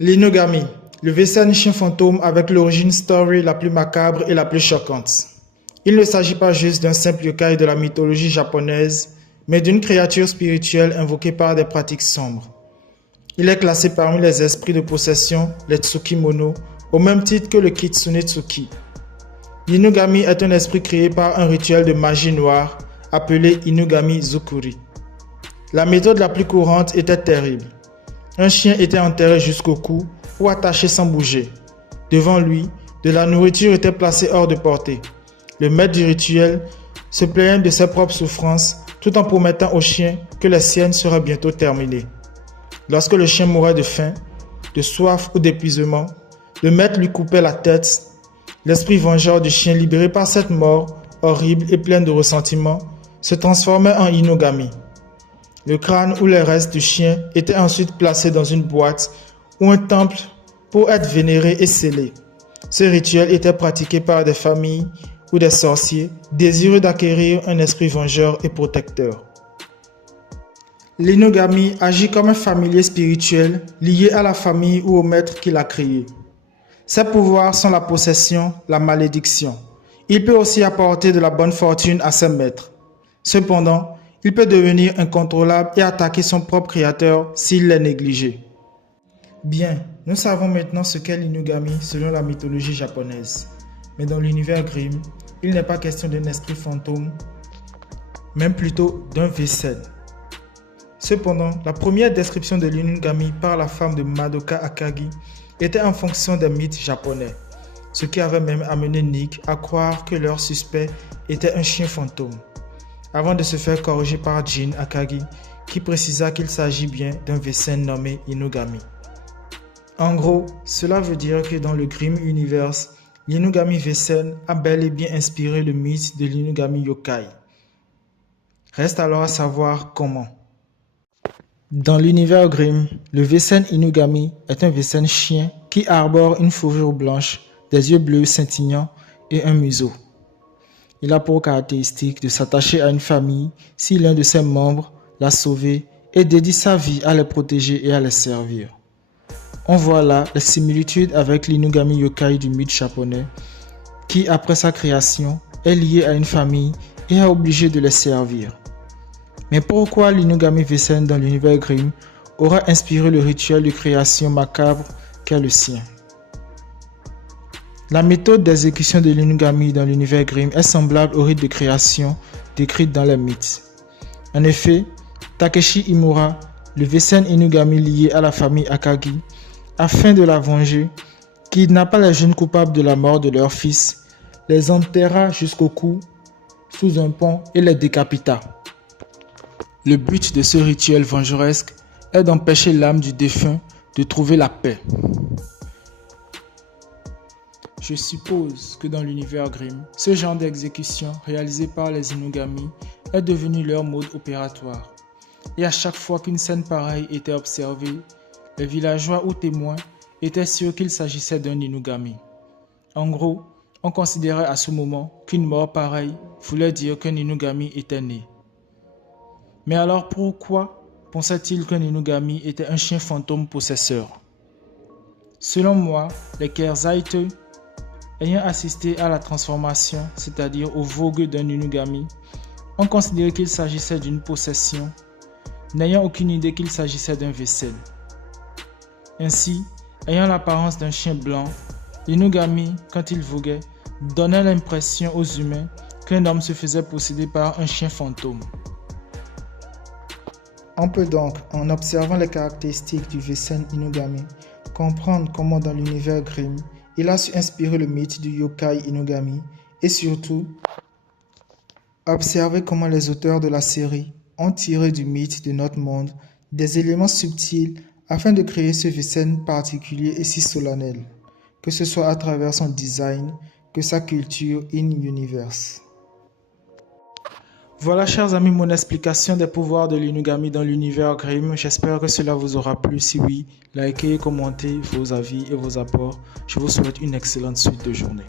L'inogami, le Vesen chien fantôme avec l'origine story la plus macabre et la plus choquante. Il ne s'agit pas juste d'un simple yokai de la mythologie japonaise, mais d'une créature spirituelle invoquée par des pratiques sombres. Il est classé parmi les esprits de possession, les Tsukimono, au même titre que le Kitsune Tsuki. L'inogami est un esprit créé par un rituel de magie noire appelé Inugami Zukuri. La méthode la plus courante était terrible. Un chien était enterré jusqu'au cou ou attaché sans bouger. Devant lui, de la nourriture était placée hors de portée. Le maître du rituel se plaignait de ses propres souffrances tout en promettant au chien que les siennes seraient bientôt terminées. Lorsque le chien mourait de faim, de soif ou d'épuisement, le maître lui coupait la tête. L'esprit vengeur du chien libéré par cette mort horrible et pleine de ressentiment se transformait en inogami. Le crâne ou les restes du chien étaient ensuite placés dans une boîte ou un temple pour être vénérés et scellés. Ce rituel était pratiqué par des familles ou des sorciers désireux d'acquérir un esprit vengeur et protecteur. L'inogami agit comme un familier spirituel lié à la famille ou au maître qui l'a créé. Ses pouvoirs sont la possession, la malédiction. Il peut aussi apporter de la bonne fortune à ses maîtres. Cependant, il peut devenir incontrôlable et attaquer son propre créateur s'il l'est négligé. Bien, nous savons maintenant ce qu'est l'inogami selon la mythologie japonaise. Mais dans l'univers Grimm, il n'est pas question d'un esprit fantôme, mais plutôt d'un Vesen. Cependant, la première description de l'inogami par la femme de Madoka Akagi était en fonction des mythes japonais, ce qui avait même amené Nick à croire que leur suspect était un chien fantôme, avant de se faire corriger par Jin Akagi, qui précisa qu'il s'agit bien d'un Vesen nommé Inogami. En gros, cela veut dire que dans le Grimm Universe, l'inogami Vesen a bel et bien inspiré le mythe de l'inogami yokai. Reste alors à savoir comment. Dans l'univers Grimm, le Vesen Inugami est un Vesen chien qui arbore une fourrure blanche, des yeux bleus scintillants et un museau. Il a pour caractéristique de s'attacher à une famille si l'un de ses membres l'a sauvé et dédie sa vie à les protéger et à les servir. On voit là les similitudes avec l'inogami yokai du mythe japonais qui, après sa création, est lié à une famille et est obligé de les servir. Mais pourquoi l'inogami Vesen dans l'univers Grimm aura inspiré le rituel de création macabre qu'est le sien? La méthode d'exécution de l'inogami dans l'univers Grimm est semblable au rite de création décrite dans les mythes. En effet, Takeshi Imura, le Vesen Inugami lié à la famille Akagi, afin de la venger, kidnappa les jeunes coupables de la mort de leur fils, les enterra jusqu'au cou sous un pont et les décapita. Le but de ce rituel vengeresque est d'empêcher l'âme du défunt de trouver la paix. Je suppose que dans l'univers Grimm, ce genre d'exécution réalisé par les inogami est devenu leur mode opératoire. Et à chaque fois qu'une scène pareille était observée, les villageois ou témoins étaient sûrs qu'il s'agissait d'un inogami. En gros, on considérait à ce moment qu'une mort pareille voulait dire qu'un inogami était né. Mais alors pourquoi pensait-il qu'un inogami était un chien fantôme possesseur? Selon moi, les Kehrseite, ayant assisté à la transformation, c'est-à-dire au vogue d'un inogami, ont considéré qu'il s'agissait d'une possession, n'ayant aucune idée qu'il s'agissait d'un Vesen. Ainsi, ayant l'apparence d'un chien blanc, l'inogami, quand il voguait, donnait l'impression aux humains qu'un homme se faisait posséder par un chien fantôme. On peut donc, en observant les caractéristiques du Vesen Inugami, comprendre comment dans l'univers Grimm, il a su inspirer le mythe du yokai Inugami et surtout, observer comment les auteurs de la série ont tiré du mythe de notre monde des éléments subtils afin de créer ce Vesen particulier et si solennel, que ce soit à travers son design que sa culture in-universe. Voilà, chers amis, mon explication des pouvoirs de l'inogami dans l'univers Grimm. J'espère que cela vous aura plu. Si oui, likez et commentez vos avis et vos apports. Je vous souhaite une excellente suite de journée.